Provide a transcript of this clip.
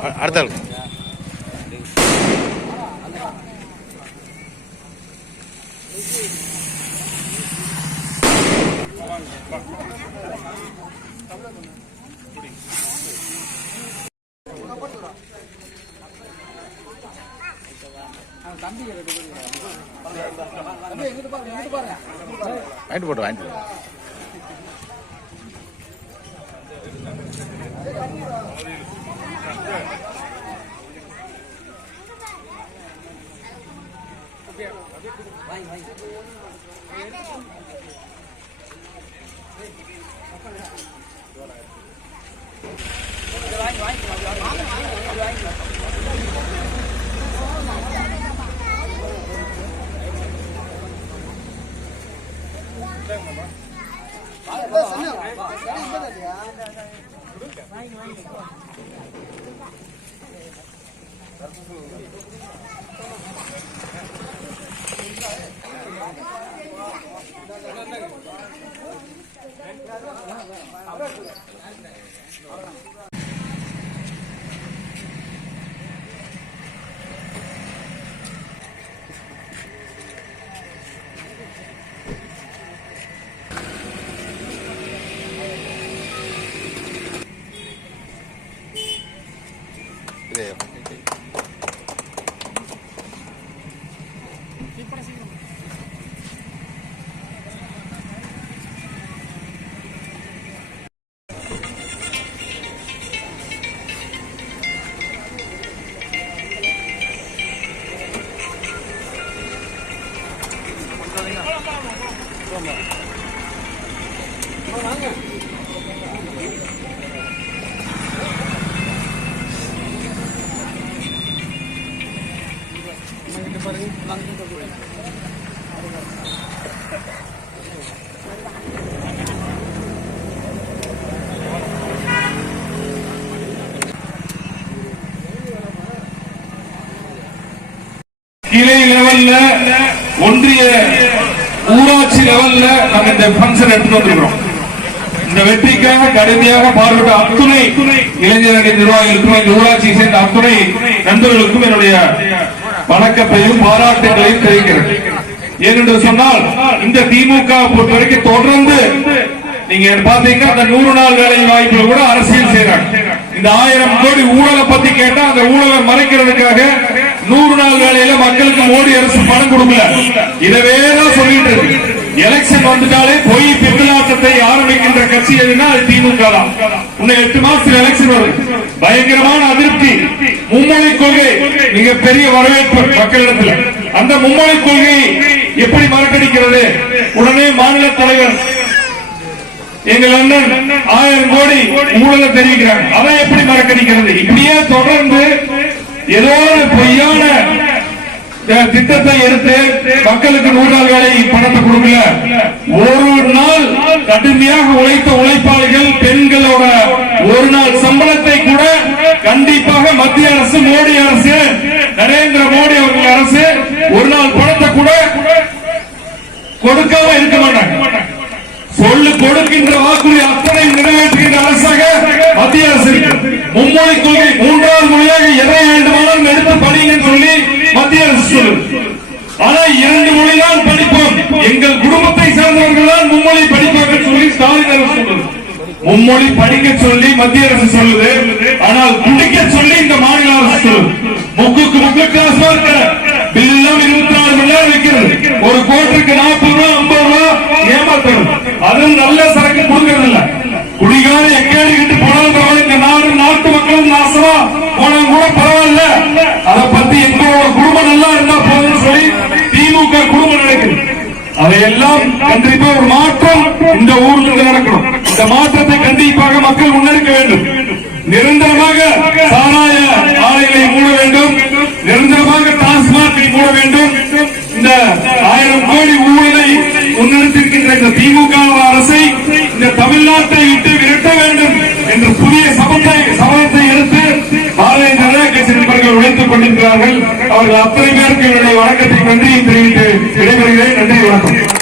அடுத்த அடுத்த போட்டு வாங்கிட்டு போட்டு. வாங்கிட்டு போ. இது கிளை லெவல்ல ஒன்றிய கட்சி லெவல்ல நம்ம இந்த பங்கன் எடுத்து வந்திருக்கிறோம். இந்த வெற்றிக்காக கடுமையாக பாடுபட்ட அத்துணை இளைஞரணி நிர்வாகிகளுக்கும் இந்த ஊராட்சியை சேர்ந்த அத்துணை நண்பர்களுக்கும் என்னுடைய வணக்கத்தையும் பாராட்டுகளையும் தெரிவிக்கிறேன். ஏனென்று சொன்னால் இந்த திமுக பொறுத்த வரைக்கும் தொடர்ந்து நீங்க பாத்தீங்கன்னா அந்த நூறு நாள் வேலை வாய்ப்புல கூட அரசியல் செய்யறாங்க இந்த ஆயிரம் கோடி ஊழலை பத்தி கேட்டா அந்த ஊழலை மறைக்கிறதுக்காக நூறு நாள் வேலையில மக்களுக்கு மோடி அரசு பணம் கொடுக்கல. இதவே தான் சொல்லிட்டு இருக்கு. எலெக்ஷன் வந்துட்டாலே போய் பித்தலாட்டத்தை ஆரம்பிக்கின்ற கட்சி எதுனா அது திமுக தான். இன்னும் எட்டு மாசத்துல எலெக்ஷன் வரும். பயங்கரமான அதிருப்தி. மும்மொழி கொள்கை மிகப்பெரிய வரவேற்பு மக்களிடத்துல. அந்த மும்மொழி கொள்கையை எப்படி மறக்கடிக்கிறது? உடனே மாநில தலைவர் எங்கள் அண்ணன் ஆயிரம் கோடி ஊழல தெரிவிக்கிறாங்க. அதை எப்படி மறக்கடிக்கிறது? இப்படியே தொடர்ந்து ஏதோ ஒரு பொய்யான திட்டத்தை எடுத்து மக்களுக்கு நூறு நாள் வேலை பணத்தை கொடுக்கல ஒரு நாள் கடுமையாக உழைத்த உழைப்பாளிகள் பெண்களோட ஒரு நாள் சம்பளத்தை கூட கண்டிப்பாக மத்திய அரசு மோடி அரசு நரேந்திர மோடி அவர்கள் அரசு ஒரு நாள் பணத்தை கூட கொடுக்காம இருக்க மாட்டாங்க சொல்லு கொடுக்கின்ற வாக்குறுதி அத்தனை நிறைவேற்றுகின்ற அரசாக மத்திய அரசு இருக்கு மும்மொழி கொள்கை மூன்றாவது மொழியாக எதை வேண்டுமானாலும் எடுத்து படிங்கன்னு சொல்லி மத்திய அரசு சொல்லுது ஆனா இரண்டு மொழிதான் படிப்போம் எங்கள் குடும்பத்தை சார்ந்தவர்கள் தான் மும்மொழி படிப்பாங்க சொல்லி ஸ்டாலின் அரசு சொல்லுது மும்மொழி படிக்க சொல்லி மத்திய அரசு சொல்லுது. ஆனால் குடிக்க சொல்லி இந்த மாநில அரசு சொல்லுது. முக்குக்கு முக்கு காசு எல்லாம் இருபத்தி நாலு மணி நேரம் விற்கிறது. ஒரு கோட்டுக்கு நாற்பது ரூபா ஐம்பது ரூபா ஏமாத்தணும். அதுவும் நல்ல சரக்கு கொடுக்கறது இல்ல. குடிகார எக்கேடு கிட்டு போனாலும் பரவாயில்ல. இந்த நாடு நாட்டு மக்களும் நாசமா போனா கூட பரவாயில்ல. அதை பத்தி எங்களோட குடும்பம் நல்லா இருந்தா போதும்னு சொல்லி திமுக குடும்பம் நடக்குது. அதையெல்லாம் கண்டிப்பா ஒரு மாற்றம் இந்த ஊருக்கு நடக்கணும். இந்த மாற்றத்தை கண்டிப்பாக மக்கள் முன்னெடுக்க வேண்டும். நிரந்தரமாக சாராய ஆலைகளை மூட வேண்டும். நிரந்தரமாக டாஸ்மாகை மூட வேண்டும். இந்த ஆயிரம் கோடி ஊழலை முன்னெடுத்திருக்கின்ற இந்த திமுக அரசை இந்த தமிழ்நாட்டை விட்டு விரட்ட வேண்டும் என்ற புதிய சபத்தை சபதத்தை எடுத்து பாரதிய ஜனதா கட்சி நண்பர்கள் உழைத்துக் கொண்டிருக்கிறார்கள். அவர்கள் அத்தனை பேருக்கு என்னுடைய வணக்கத்தை நன்றியை தெரிவித்து விடைபெறுகிறேன். நன்றி வணக்கம்.